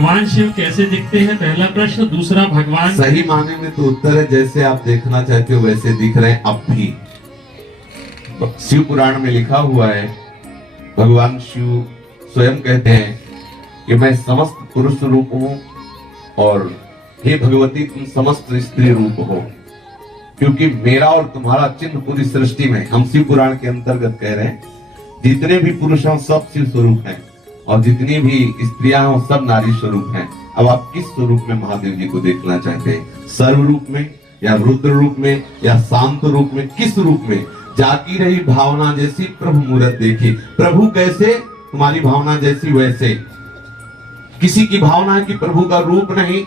भगवान शिव कैसे दिखते हैं, पहला प्रश्न। दूसरा, भगवान सही माने में तो उत्तर है जैसे आप देखना चाहते हो वैसे दिख रहे हैं अब भी। शिव पुराण में लिखा हुआ है, भगवान शिव स्वयं कहते हैं कि मैं समस्त पुरुष रूप हूं और हे भगवती तुम समस्त स्त्री रूप हो, क्योंकि मेरा और तुम्हारा चिन्ह पूरी सृष्टि में, हम शिव पुराण के अंतर्गत कह रहे हैं, जितने भी पुरुष हैं सब शिव स्वरूप हैं और जितनी भी स्त्रियां हैं सब नारी स्वरूप हैं। अब आप किस स्वरूप में महादेव जी को देखना चाहते हैं, सर्व रूप में या रुद्र रूप में या शांत रूप में, किस रूप में? जाती रही भावना जैसी प्रभु मूरत देखी। प्रभु कैसे, तुम्हारी भावना जैसी वैसे। किसी की भावना है कि प्रभु का रूप नहीं,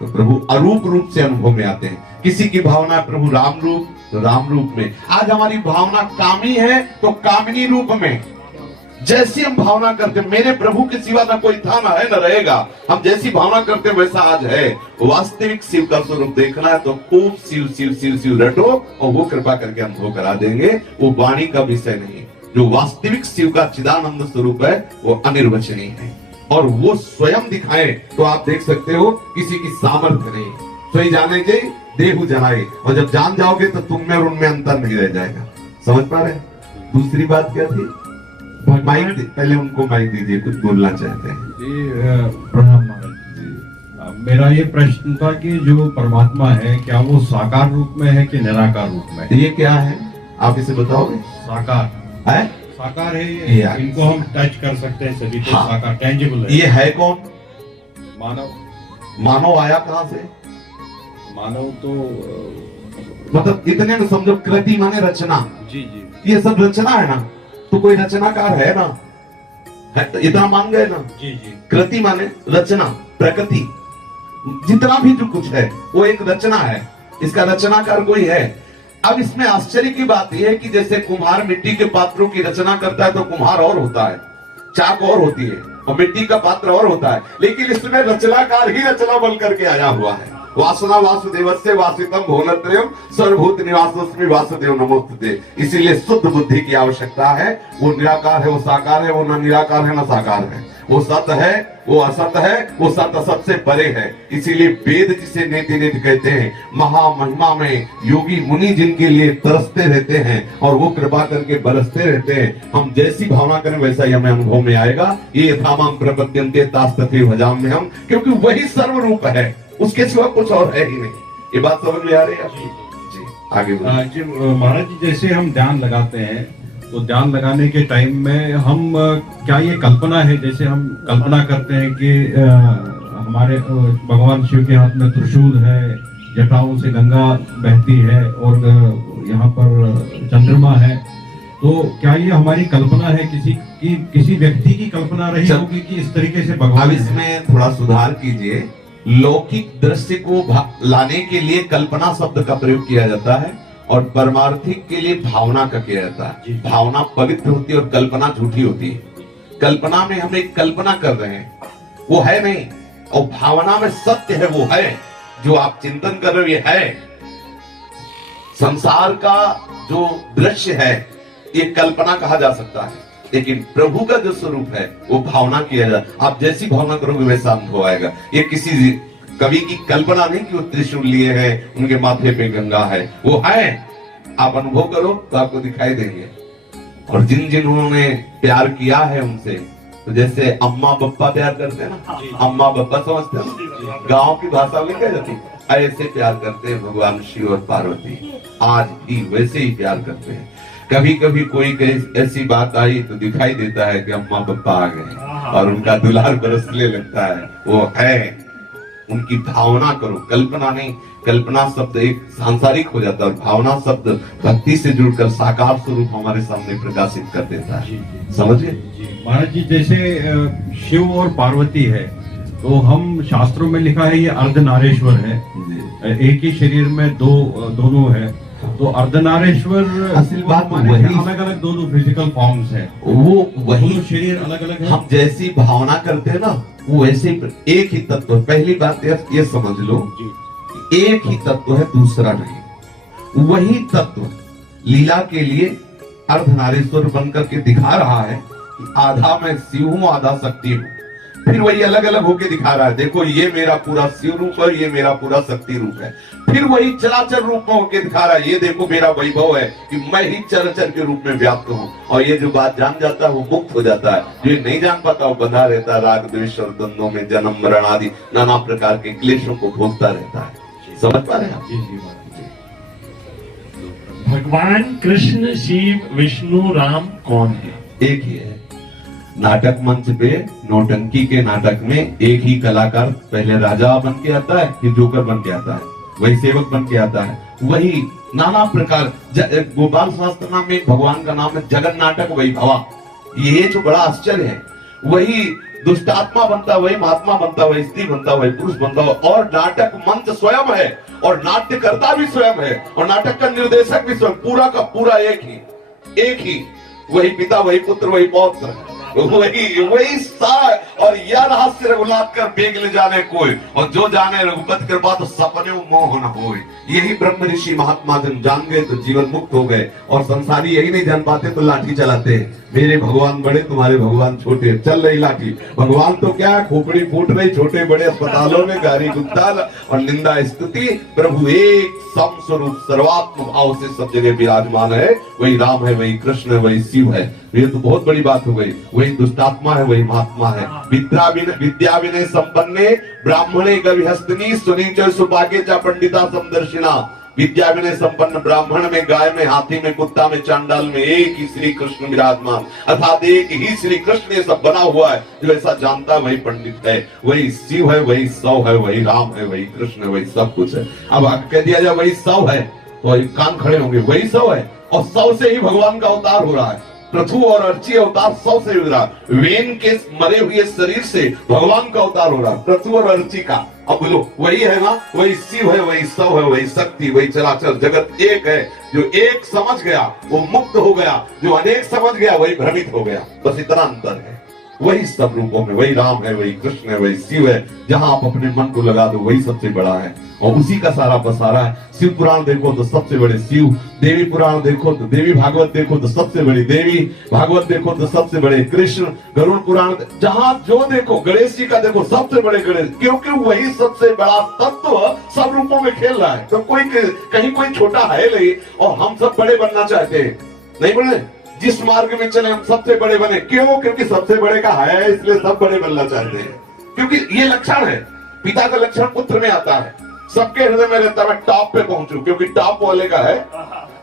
तो प्रभु अरूप रूप से अनुभव में आते हैं। किसी की भावना है प्रभु राम रूप, तो राम रूप में। आज हमारी भावना कामी है तो कामिनी रूप में। जैसी हम भावना करते, मेरे प्रभु के सिवा ना कोई था ना है ना रहेगा, हम जैसी भावना करते वैसा आज है। वास्तविक शिव का स्वरूप देखना है तो खूब शिव शिव शिव शिव रटो और वो कृपा करके अनुभव करा देंगे। वो वाणी का विषय नहीं, जो वास्तविक शिव का चिदानंद स्वरूप है वो अनिर्वचनीय है और वो स्वयं दिखाए तो आप देख सकते हो। किसी की सामर्थ्य नहीं, सोई जाने जे देहु जनाए, और जब जान जाओगे तो तुम में और उनमें अंतर नहीं रह जाएगा। समझ पा रहे? दूसरी बात क्या थी? माइक पहले उनको माइक दीजिए, कुछ बोलना चाहते हैं जी। प्रणाम महाराज जी। मेरा ये प्रश्न था कि जो परमात्मा है क्या वो साकार रूप में है कि निराकार रूप में? ये क्या है आप इसे बताओगे? साकार है, साकार है ये, इनको हम टच कर सकते हैं सभी को। हाँ। साकार टेंजिबल है। ये है कौन? मानव। मानव आया कहां से? मानव तो मतलब इतने में समझो, कृति माने रचना। जी जी ये सब रचना है ना, तो कोई रचनाकार है ना, है तो इतना मान गए ना। जी जी। कृति माने रचना, प्रकृति, जितना भी जो कुछ है वो एक रचना है, इसका रचनाकार कोई है। अब इसमें आश्चर्य की बात यह है कि जैसे कुम्हार मिट्टी के पात्रों की रचना करता है तो कुम्हार और होता है, चाक और होती है और मिट्टी का पात्र और होता है, लेकिन इसमें रचनाकार ही रचना बन करके आया हुआ है। वासना वासुदेवस्य वासितम भुवनत्रयम् सर्वभूत निवासोऽस्मि वासुदेव नमोस्तुते। इसीलिए शुद्ध बुद्धि की आवश्यकता है। वो निराकार है, वो साकार है, वो न निराकार है न साकार है, वो सत है, वो असत है, वो सत असत से परे है। इसीलिए वेद जिसे नेति नेति कहते हैं, महामहिमा में योगी मुनि जिनके लिए तरसते रहते हैं और वो कृपा करके बरसते रहते हैं। हम जैसी भावना करें वैसा ही हमें अनुभव में आएगा। ये यथामाम प्रपद्यन्ते तास्तथे भजाम में हम, क्योंकि वही सर्व रूप है, उसके सिवा कुछ और है ही नहीं। ये बात समझ में आ रही है आपकी? जी आगे जी महाराज जी, जैसे हम ध्यान लगाते हैं तो ध्यान लगाने के टाइम में हम क्या ये कल्पना है, जैसे हम कल्पना करते हैं कि हमारे भगवान शिव के हाथ में त्रिशूल है, जटाओं से गंगा बहती है और यहाँ पर चंद्रमा है, तो क्या ये हमारी कल्पना है, किसी व्यक्ति की कल्पना रही होगी कि इस तरीके से भगवान? अब इसमें थोड़ा सुधार कीजिए। लौकिक दृश्य को लाने के लिए कल्पना शब्द का प्रयोग किया जाता है और परमार्थिक के लिए भावना का किया जाता है। भावना पवित्र होती है और कल्पना झूठी होती है। कल्पना में हम एक कल्पना कर रहे हैं, वो है नहीं, और भावना में सत्य है, वो है जो आप चिंतन कर रहे हो, ये है। संसार का जो दृश्य है ये कल्पना कहा जा सकता है, लेकिन प्रभु का जो स्वरूप है वो भावना किया जाए। आप जैसी भावना करोगे वैसा अनुभव आएगा। ये किसी कवि की कल्पना नहीं कि वो त्रिशूल लिए हैं, उनके माथे पे गंगा है, वो है। आप अनुभव करो तो आपको दिखाई देंगे। और जिन्होंने प्यार किया है उनसे, तो जैसे अम्मा पप्पा प्यार करते हैं ना, अम्मा पप्पा समझते हैं, गांव की भाषा में क्या जाती है, ऐसे प्यार करते हैं भगवान शिव और पार्वती। आज भी वैसे ही प्यार करते हैं। कभी कभी कोई ऐसी बात आई तो दिखाई देता है कि अम्मा पप्पा आ गए और उनका दुलार बरसने लगता है, वो है। उनकी भावना करो, कल्पना नहीं। कल्पना शब्द एक सांसारिक हो जाता है और भावना शब्द भक्ति से जुड़कर साकार स्वरूप हमारे सामने प्रकाशित कर देता है। समझिए महाराज जी, जैसे शिव और पार्वती है तो हम शास्त्रों में लिखा है ये अर्धनारेश्वर है, एक ही शरीर में दोनों है, तो अर्धनारेश्वर असल बात वही, अलग अलग दोनों फिजिकल फॉर्म्स है, वो वही शरीर अलग अलग है। हम जैसी भावना करते हैं ना वो वैसे एक ही तत्व। पहली बात ये समझ लो, एक ही तत्व है, दूसरा नहीं। वही तत्व लीला के लिए अर्धनारेश्वर बनकर के दिखा रहा है कि आधा मैं शिव हूं, आधा शक्ति हूं। फिर वही अलग अलग होके दिखा रहा है, देखो ये मेरा पूरा शिव रूप है, ये मेरा पूरा शक्ति रूप है। फिर वही चराचर रूप में होके दिखा रहा है, ये देखो मेरा वैभव है कि मैं ही चराचर के रूप में व्याप्त हूँ। और ये जो बात जान जाता है वो मुक्त हो जाता है, जो ये नहीं जान पाता वो बंधा रहता है, राग द्वेष और द्वंद्वों में जन्म मरण आदि नाना प्रकार के क्लेशों को भोगता रहता है। समझ पा रहे हैं आप? जी जी महाराज। भगवान कृष्ण, शिव, विष्णु, राम कौन है? एक ही है। नाटक मंच पे नौटंकी के नाटक में एक ही कलाकार पहले राजा बन के आता है, फिर जोकर बन के आता है, वही सेवक बन के आता है, वही नाना प्रकार। गोपाल शास्त्र नाम में भगवान का नाम है जगन नाटक वही भवा। ये जो बड़ा आश्चर्य है, वही दुष्टात्मा बनता है, वही महात्मा बनता है, वही स्त्री बनता है, वही पुरुष बनता है। और नाटक मंच स्वयं है और नाट्यकर्ता भी स्वयं है और नाटक का निर्देशक भी स्वयं, पूरा का पूरा एक ही वही पिता, वही पुत्र, वही पौत्र, वही सार। और यह रहस्य रघुनाथ कर बेग ले जाने कोई, और जो जाने रघुपति कृपा तो सपने मोह न होए। यही ब्रह्म ऋषि महात्मा जन जान गए तो जीवन मुक्त हो गए, और संसारी यही नहीं जान पाते तो लाठी चलाते। मेरे भगवान बड़े, तुम्हारे भगवान छोटे, चल रही लाठी। भगवान तो क्या, खोपड़ी फूट रही, छोटे बड़े अस्पतालों में गारी गुत्ताल और निंदा स्तुति। प्रभु एक सम स्वरूप सर्वात्म भाव से सब जगह विराजमान है, वही राम है, वही कृष्ण है, वही शिव है। ये तो बहुत बड़ी बात हो गई। वही दुष्टात्मा है, वही महात्मा है। विद्या विनय संपन्ने ब्राह्मणे गविहस्तनी सुनीच सुभाग्य च पंडिता समदर्शिना। विद्या विनय संपन्न ब्राह्मण में, गाय में, हाथी में, कुत्ता में, चांडाल में एक ही श्री कृष्ण विराजमान, अर्थात एक ही श्री कृष्ण ये सब बना हुआ है। जो ऐसा जानता है वही पंडित है, वही शिव है, वही सौ है, वही राम है, वही कृष्ण है, वही सब कुछ है। अब कह दिया जाए वही सौ है तो कान खड़े होंगे, वही सौ है और सौ से ही भगवान का अवतार हो रहा है। पृथु और अर्ची अवतार सौ से हो रहा है। वेन के मरे हुए शरीर से भगवान का अवतार हो रहा है, पृथु और अर्ची का। अब बोलो वही है ना, वही शिव है, वही सौ है, वही शक्ति, वही चराचर जगत एक है। जो एक समझ गया वो मुक्त हो गया, जो अनेक समझ गया वही भ्रमित हो गया। बस इतना अंतर है। वही सब रूपों में वही राम है, वही कृष्ण है, वही शिव है। जहां आप अपने मन को लगा दो वही सबसे बड़ा है और उसी का सारा पसारा है। शिव पुराण देखो तो सबसे बड़े शिव, देवी पुराण देखो तो देवी, भागवत देखो तो सबसे बड़ी देवी, भागवत देखो तो सबसे बड़े कृष्ण, गरुड़ पुराण जहां जो देखो, गणेश जी का देखो सबसे बड़े गणेश, क्योंकि वही सबसे बड़ा तत्व सब रूपों में खेल रहा है। तो कोई कहीं कोई छोटा है नहीं और हम सब बड़े बनना चाहते हैं, नहीं बने। जिस मार्ग में चले हम सबसे बड़े बने, क्यों? क्योंकि सबसे बड़े का है इसलिए सब बड़े बनना चाहते हैं। क्योंकि ये लक्षण है, पिता का लक्षण पुत्र में आता है। सबके हृदय में रहता है मैं टॉप पे पहुंचूं, क्योंकि टॉप वाले का है,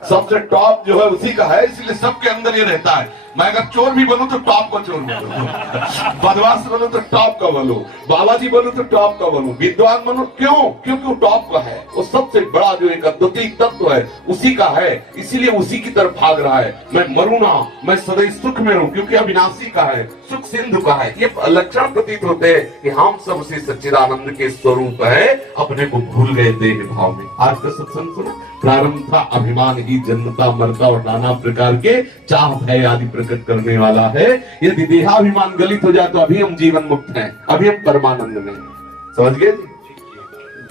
सबसे टॉप जो है उसी का है, इसलिए सबके अंदर ये रहता है। मैं अगर चोर भी बनूं तो टॉप का चोर बनूं, बदमाश बनूं तो टॉप का बनूं, बालाजी बनूं तो टॉप का बनूं, विद्वान बनूं, क्यों? क्योंकि वो टॉप का है। वो सबसे बड़ा जो एक अद्वितीय तत्व है उसी का है, इसीलिए उसी की तरफ भाग रहा है। मैं मरूं ना, मैं सदैव सुख में रहूं, क्योंकि अविनाशी का है, सुख सिंधु का है। ये लक्षण प्रतीत होते हैं कि हम सब उसी सच्चिदानंद के स्वरूप है, अपने को भूल गए देह भाव में। आज का सत्संग सुनो, प्रारंभ था अभिमान ही जन्मता मरता और नाना प्रकार के चाह भय आदि प्रकट करने वाला है। यदि देहाभिमान गलित हो जाए तो अभी हम जीवन मुक्त हैं, अभी हम परमानंद में। समझ गए?